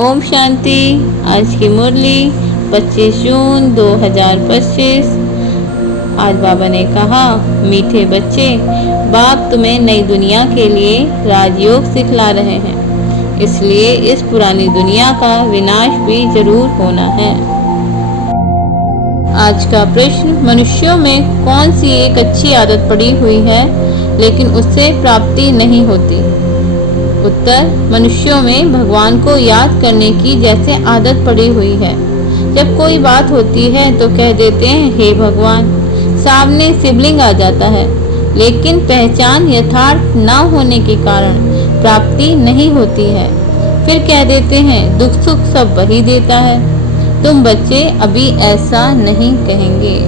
ओम शांति। आज की मुरली 25 जून 2025। आज बाबा ने कहा, मीठे बच्चे, बाप तुम्हें नई दुनिया के लिए राजयोग सिखला रहे हैं, इसलिए इस पुरानी दुनिया का विनाश भी जरूर होना है। आज का प्रश्न, मनुष्यों में कौन सी एक अच्छी आदत पड़ी हुई है लेकिन उससे प्राप्ति नहीं होती? उत्तर, मनुष्यों में भगवान को याद करने की जैसे आदत पड़ी हुई है। जब कोई बात होती है तो कह देते हैं, हे भगवान। सामने शिवलिंग आ जाता है, लेकिन पहचान यथार्थ न होने के कारण प्राप्ति नहीं होती है। फिर कह देते हैं, दुख सुख सब वही देता है। तुम बच्चे अभी ऐसा नहीं कहेंगे।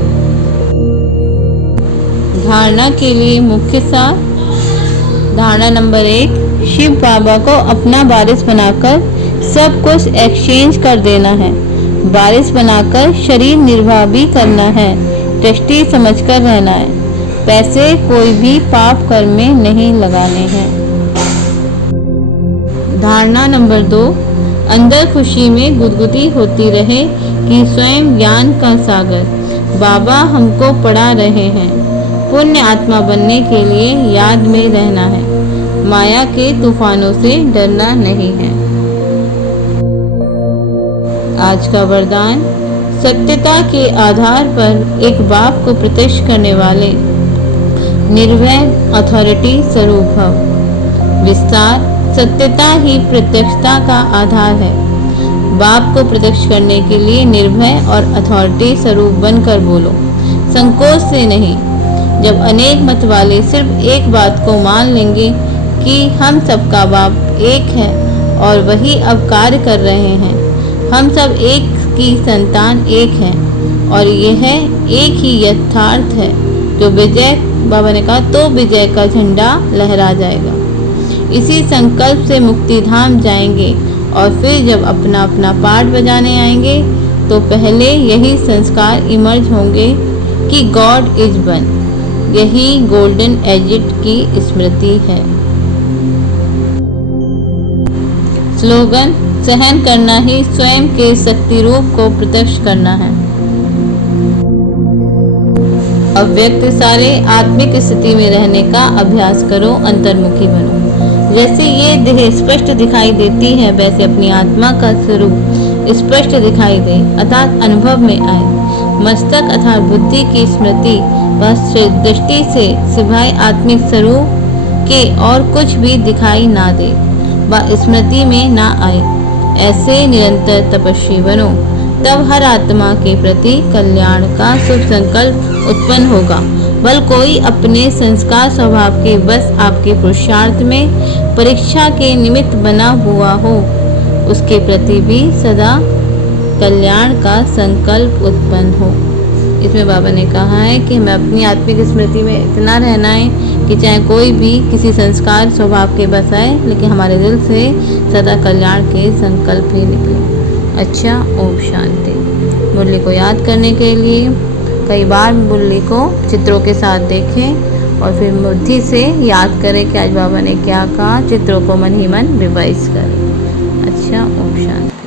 धारणा के लिए मुख्य सार। धारणा नंबर 1, शिव बाबा को अपना वारिस बनाकर सब कुछ एक्सचेंज कर देना है। वारिस बनाकर शरीर निर्वाह भी करना है, ट्रस्टी समझकर रहना है। पैसे कोई भी पाप कर्म में नहीं लगाने हैं। धारणा नंबर 2, अंदर खुशी में गुदगुदी होती रहे कि स्वयं ज्ञान का सागर बाबा हमको पढ़ा रहे हैं। पुण्य आत्मा बनने के लिए याद में रहना है, माया के तूफानों से डरना नहीं है। आज का वरदान, सत्यता के आधार पर एक बाप को प्रत्यक्ष करने वाले निर्भय अथॉरिटी स्वरूप भव। विस्तार, सत्यता ही प्रत्यक्षता का आधार है। बाप को प्रत्यक्ष करने के लिए निर्भय और अथॉरिटी स्वरूप बनकर बोलो, संकोच से नहीं। जब अनेक मत वाले सिर्फ एक बात को मान लेंगे कि हम सबका बाप एक है और वही अब कार्य कर रहे हैं, हम सब एक की संतान एक हैं और यह एक ही यथार्थ है, जो विजय, बाबा ने कहा, तो विजय का झंडा लहरा जाएगा। इसी संकल्प से मुक्ति धाम जाएंगे और फिर जब अपना अपना पार्ट बजाने आएंगे तो पहले यही संस्कार इमर्ज होंगे कि गॉड इज वन। यही गोल्डन एजिट की स्मृति है। स्लोगन, सहन करना ही स्वयं के शक्ति रूप को प्रत्यक्ष करना है। अव्यक्त सारे आत्मिक स्थिति में रहने का अभ्यास करो, अंतर्मुखी बनो। जैसे ये देह स्पष्ट दिखाई देती है, वैसे अपनी आत्मा का स्वरूप स्पष्ट दिखाई दे, अर्थात अनुभव में आए। मस्तक अर्थात बुद्धि की स्मृति व दृष्टि से सिवाय आत्मिक स्वरूप के और कुछ भी दिखाई ना दे व स्मृति में ना आए। ऐसे निरंतर तपस्वी बनो, तब हर आत्मा के प्रति कल्याण का शुभ संकल्प उत्पन्न होगा। बल कोई अपने संस्कार स्वभाव के बस आपके पुरुषार्थ में परीक्षा के निमित्त बना हुआ हो, उसके प्रति भी सदा कल्याण का संकल्प उत्पन्न हो। इसमें बाबा ने कहा है कि हमें अपनी आत्मिक स्मृति में इतना रहना है कि चाहे कोई भी किसी संस्कार स्वभाव के बस आए, लेकिन हमारे दिल से सदा कल्याण के संकल्प ही निकले। अच्छा, ओम शांति। मुरली को याद करने के लिए कई बार मुरली को चित्रों के साथ देखें और फिर बुद्धि से याद करें कि आज बाबा ने क्या कहा। चित्रों को मन ही मन रिवाइज करें। अच्छा, ओम शांति।